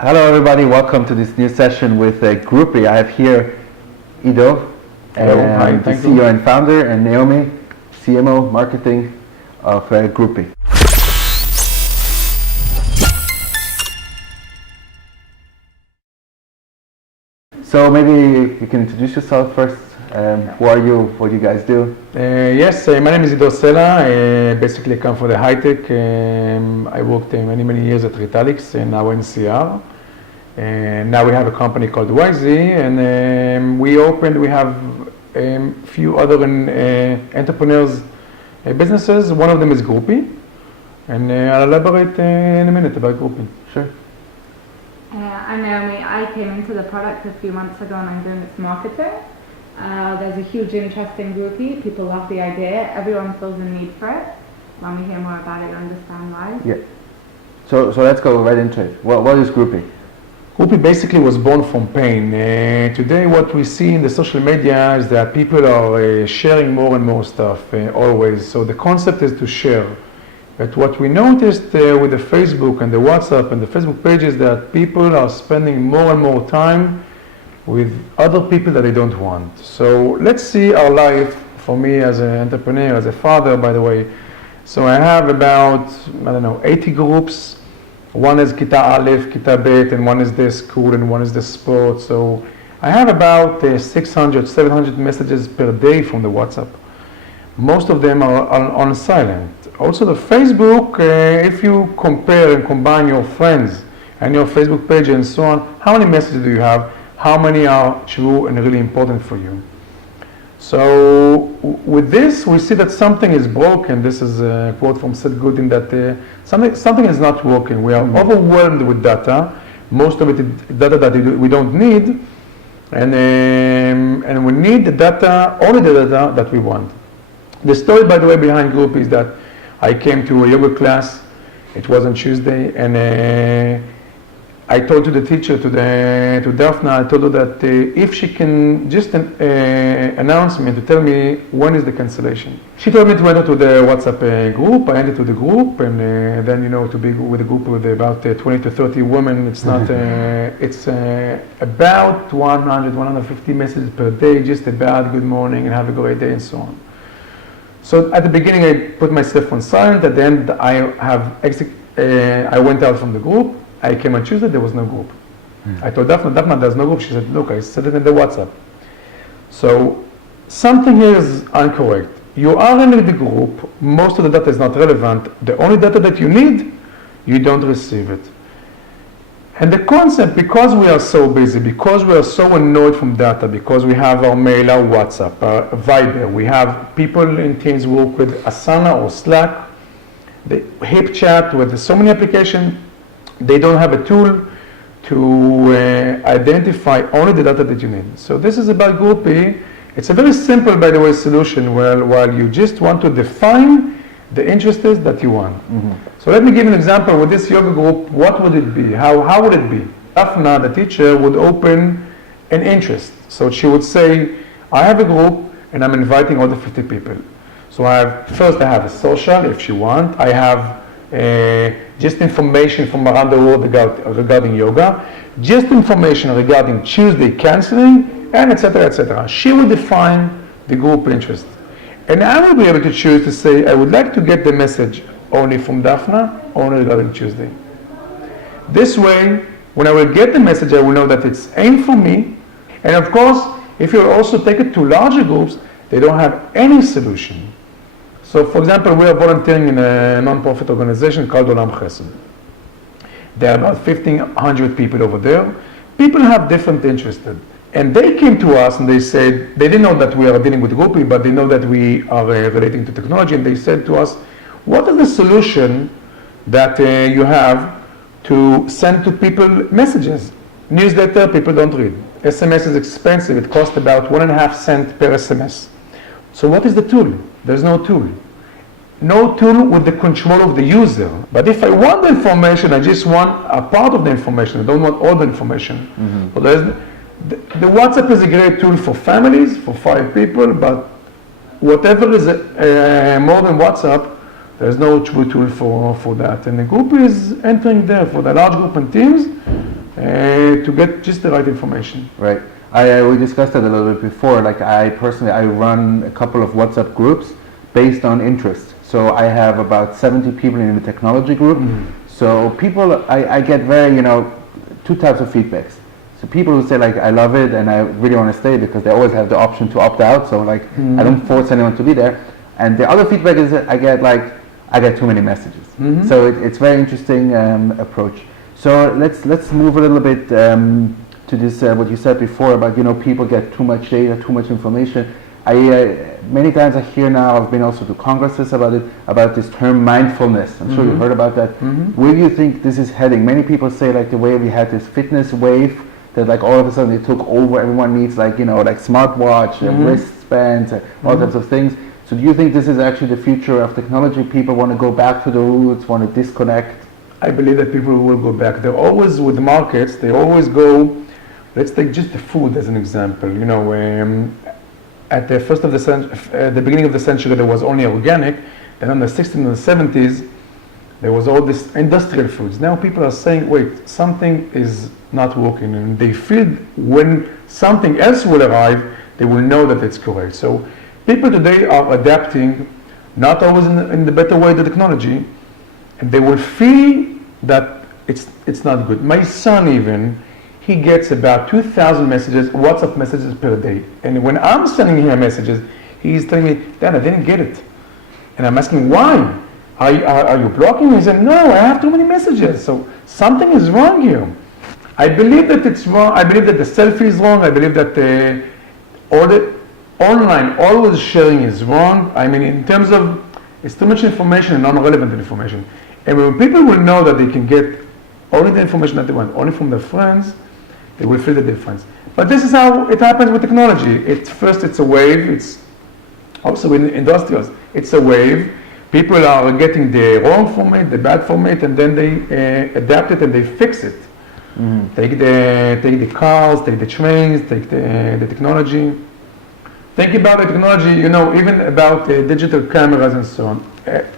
Hello everybody, welcome to this new session with Groupee. I have here Ido, the CEO and founder, and Naomi, CMO marketing of Groupee. So maybe you can introduce yourself first. Who are you? What do you guys do? Yes, my name is Ido Sela. Basically, I come from the high tech. I worked many years at Retalix and now NCR. Now we have a company called YZ, and we have a few other entrepreneurs businesses. One of them is Groupee, and I'll elaborate in a minute about Groupee. Sure. I'm Naomi. I came into the product a few months ago and I'm doing its marketing. There's a huge interest in Groupee. People love the idea. Everyone feels a need for it. When we hear more about it, you understand why. Yeah. So let's go right into it. What is Groupee? Groupee basically was born from pain. Today what we see in the social media is that people are sharing more and more stuff always. So the concept is to share. But what we noticed with the Facebook and the WhatsApp and the Facebook pages that people are spending more and more time with other people that they don't want. So let's see our life, for me as an entrepreneur, as a father, by the way. So I have about, 80 groups. One is Kita Aleph, Kita Bet, and one is the school, and one is the sport. So I have about 600, 700 messages per day from the WhatsApp. Most of them are on silent. Also the Facebook, if you compare and combine your friends and your Facebook page and so on, how many messages do you have? How many are true and really important for you? So with this, we see that something is broken. This is a quote from Seth Godin that something is not working. We are overwhelmed with data. Most of it is data that we don't need, and we need the data, only the data that we want. The story, by the way, behind Groupee is that I came to a yoga class. It was on Tuesday, and I told to the teacher, to Daphne, I told her that if she can just announce me to tell me when is the cancellation. She told me to enter to the WhatsApp group. I entered to the group, and then to be with a group with about 20 to 30 women. It's not. It's about 100, 150 messages per day, just about good morning and have a great day and so on. So at the beginning, I put myself on silent. At the end, I went out from the group. I came on Tuesday, there was no group. I told Daphne, there's no group. She said, look, I said it in the WhatsApp. So something here is incorrect. You are in the group, most of the data is not relevant. The only data that you need, you don't receive it. And the concept, because we are so busy, because we are so annoyed from data, because we have our mail, our WhatsApp, our Viber, we have people in Teams work with Asana or Slack, the HipChat with so many applications, they don't have a tool to identify only the data that you need. So this is about Groupee. It's a very simple, by the way, solution while you just want to define the interests that you want. So let me give an example with this yoga group. What would it be? How would it be? Daphna, the teacher, would open an interest. So she would say, I have a group and I'm inviting all the 50 people. So first I have a social, if she want. I have just information from around the world regarding yoga, just information regarding Tuesday canceling, and etc., etc. She will define the group interest. And I will be able to choose to say, I would like to get the message only from Daphne, only regarding Tuesday. This way, when I will get the message, I will know that it's aimed for me. And of course, if you also take it to larger groups, they don't have any solution. So, for example, we are volunteering in a non-profit organization called Olam Chesed. There are about 1,500 people over there. People have different interests. And they came to us and they said, they didn't know that we are dealing with Groupee, but they know that we are relating to technology. And they said to us, what is the solution that you have to send to people messages? Newsletter, people don't read. SMS is expensive. It costs about 1.5 cents per SMS. So what is the tool? There's no tool. No tool with the control of the user. But if I want the information, I just want a part of the information. I don't want all the information. So the WhatsApp is a great tool for families, for 5 people, but whatever is more than WhatsApp, there's no true tool for that. And the Groupee is entering there for the large group and teams. to get just the right information. Right. We discussed it a little bit before. Like I personally, I run a couple of WhatsApp groups based on interest. So I have about 70 people in the technology group. So people, I get very, two types of feedbacks. So people who say like, I love it and I really want to stay because they always have the option to opt out. So like, I don't force anyone to be there. And the other feedback is that I get too many messages. So it's very interesting approach. So let's move a little bit to this, what you said before about, people get too much data, too much information. Many times I hear now, I've been also to congresses about it, about this term mindfulness. I'm sure you heard about that. Where do you think this is heading? Many people say like the way we had this fitness wave, that like all of a sudden it took over, everyone needs like, like smartwatch, wristbands, all types of things. So do you think this is actually the future of technology? People want to go back to the roots, want to disconnect? I believe that people will go back. They're always with the markets, they always go, let's take just the food as an example. At the the beginning of the century, there was only organic, and in the 60s and the 70s, there was all this industrial foods. Now people are saying, wait, something is not working, and they feel when something else will arrive, they will know that it's correct. So people today are adapting, not always in the better way, the technology, and they will feel that it's not good. My son even, he gets about 2,000 messages, WhatsApp messages per day. And when I'm sending him messages, he's telling me, Dad, I didn't get it. And I'm asking, why? Are you blocking me? He said, no, I have too many messages. So something is wrong here. I believe that it's wrong. I believe that the selfie is wrong. I believe that all the online, always sharing is wrong. I mean, in terms of, it's too much information and non-relevant information. And when people will know that they can get only the information that they want, only from their friends, they will feel the difference. But this is how it happens with technology. First it's a wave, it's also in industrials, it's a wave. People are getting the wrong format, the bad format, and then they adapt it and they fix it. Take the cars, take the trains, take the technology. Think about the technology, even about digital cameras and so on.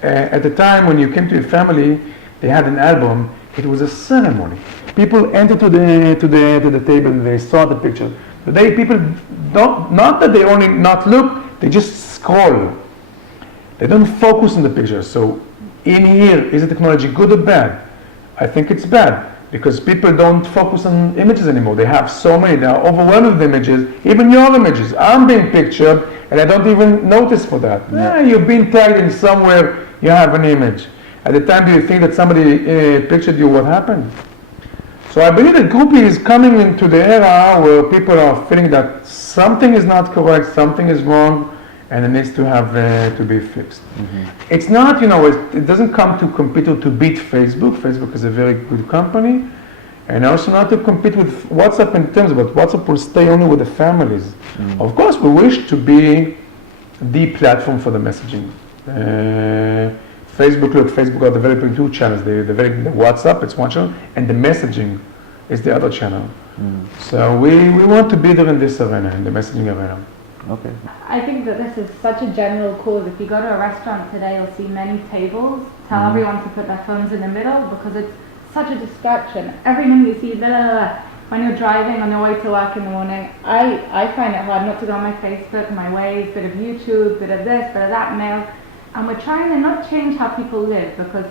At the time when you came to your family, they had an album. It was a ceremony. People entered to the table and they saw the picture. Today people not that they only not look, they just scroll. They don't focus on the picture. So in here, is the technology good or bad? I think it's bad because people don't focus on images anymore. They have so many, they are overwhelmed with images, even your images. I'm being pictured and I don't even notice for that. You've been tagged in somewhere, you have an image. At the time, do you think that somebody pictured you? What happened? So I believe that Groupee is coming into the era where people are feeling that something is not correct, something is wrong, and it needs to have to be fixed. It's not, it doesn't come to compete or to beat Facebook. Facebook is a very good company, and also not to compete with WhatsApp in terms, but WhatsApp will stay only with the families. Of course, we wish to be the platform for the messaging. Facebook are developing two channels. They're developing the WhatsApp, it's one channel, and the messaging is the other channel. So we want to be there in this arena, in the messaging arena. Okay. I think that this is such a general cause. If you go to a restaurant today, you'll see many tables tell everyone to put their phones in the middle because it's such a distraction. Every minute you see blah, blah, blah. When you're driving on your way to work in the morning, I find it hard not to go on my Facebook, my Waze, bit of YouTube, bit of this, bit of that, mail. And we're trying to not change how people live because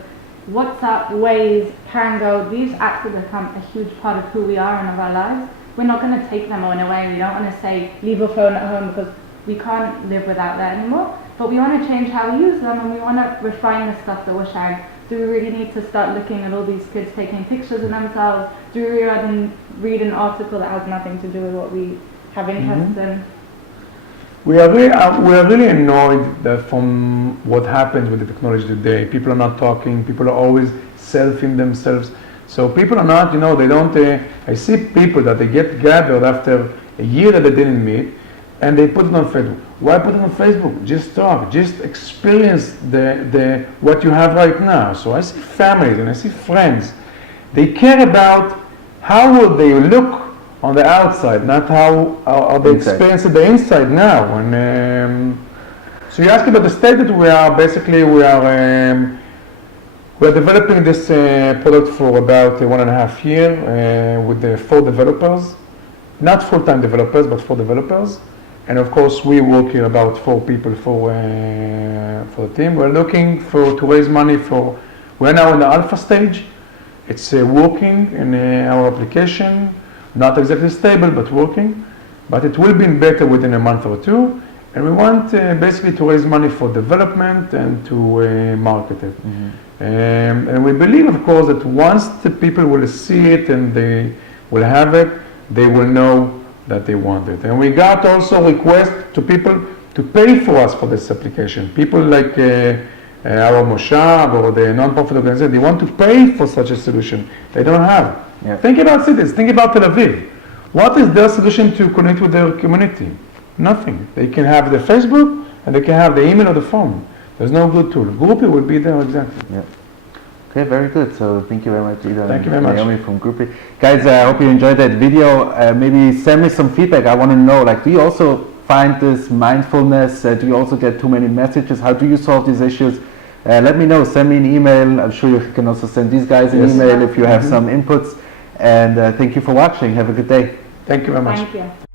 WhatsApp, Waze, Pango, these apps have become a huge part of who we are and of our lives. We're not going to take them all away. We don't want to say, leave your phone at home because we can't live without that anymore. But we want to change how we use them and we want to refine the stuff that we're sharing. Do we really need to start looking at all these kids taking pictures of themselves? Do we read an article that has nothing to do with what we have interest in? We are really annoyed that from what happens with the technology today. People are not talking, people are always selfieing themselves. So people are not, they don't, I see people that they get gathered after a year that they didn't meet and they put it on Facebook. Why put it on Facebook? Just talk, just experience the what you have right now. So I see families and I see friends. They care about how will they look on the outside, not how they experience the inside now. And so you ask about the state that we are, basically we are We're developing this product for about 1.5 years with the 4 developers, not full-time developers, but 4 developers. And of course, we work here about 4 people for the team. We're looking to raise money we're now in the alpha stage. It's working in our application, not exactly stable, but working. But it will be in beta within a month or 2. And we want basically to raise money for development and to market it. And we believe, of course, that once the people will see it and they will have it, they will know that they want it. And we got also requests to people to pay for us for this application. People like our Moshav or the non-profit organization, they want to pay for such a solution. They don't have. Yeah. Think about cities. Think about Tel Aviv. What is their solution to connect with their community? Nothing. They can have the Facebook and they can have the email or the phone. There's no good tool. Groupee will be there exactly. Yeah. Okay, very good. So thank you very much, Ido. Thank you very much. Naomi from Groupee. Guys, I hope you enjoyed that video. Maybe send me some feedback. I want to know, like, do you also find this mindfulness? Do you also get too many messages? How do you solve these issues? Let me know. Send me an email. I'm sure you can also send these guys an email if you have some inputs. And thank you for watching. Have a good day. Thank you very much. Thank you.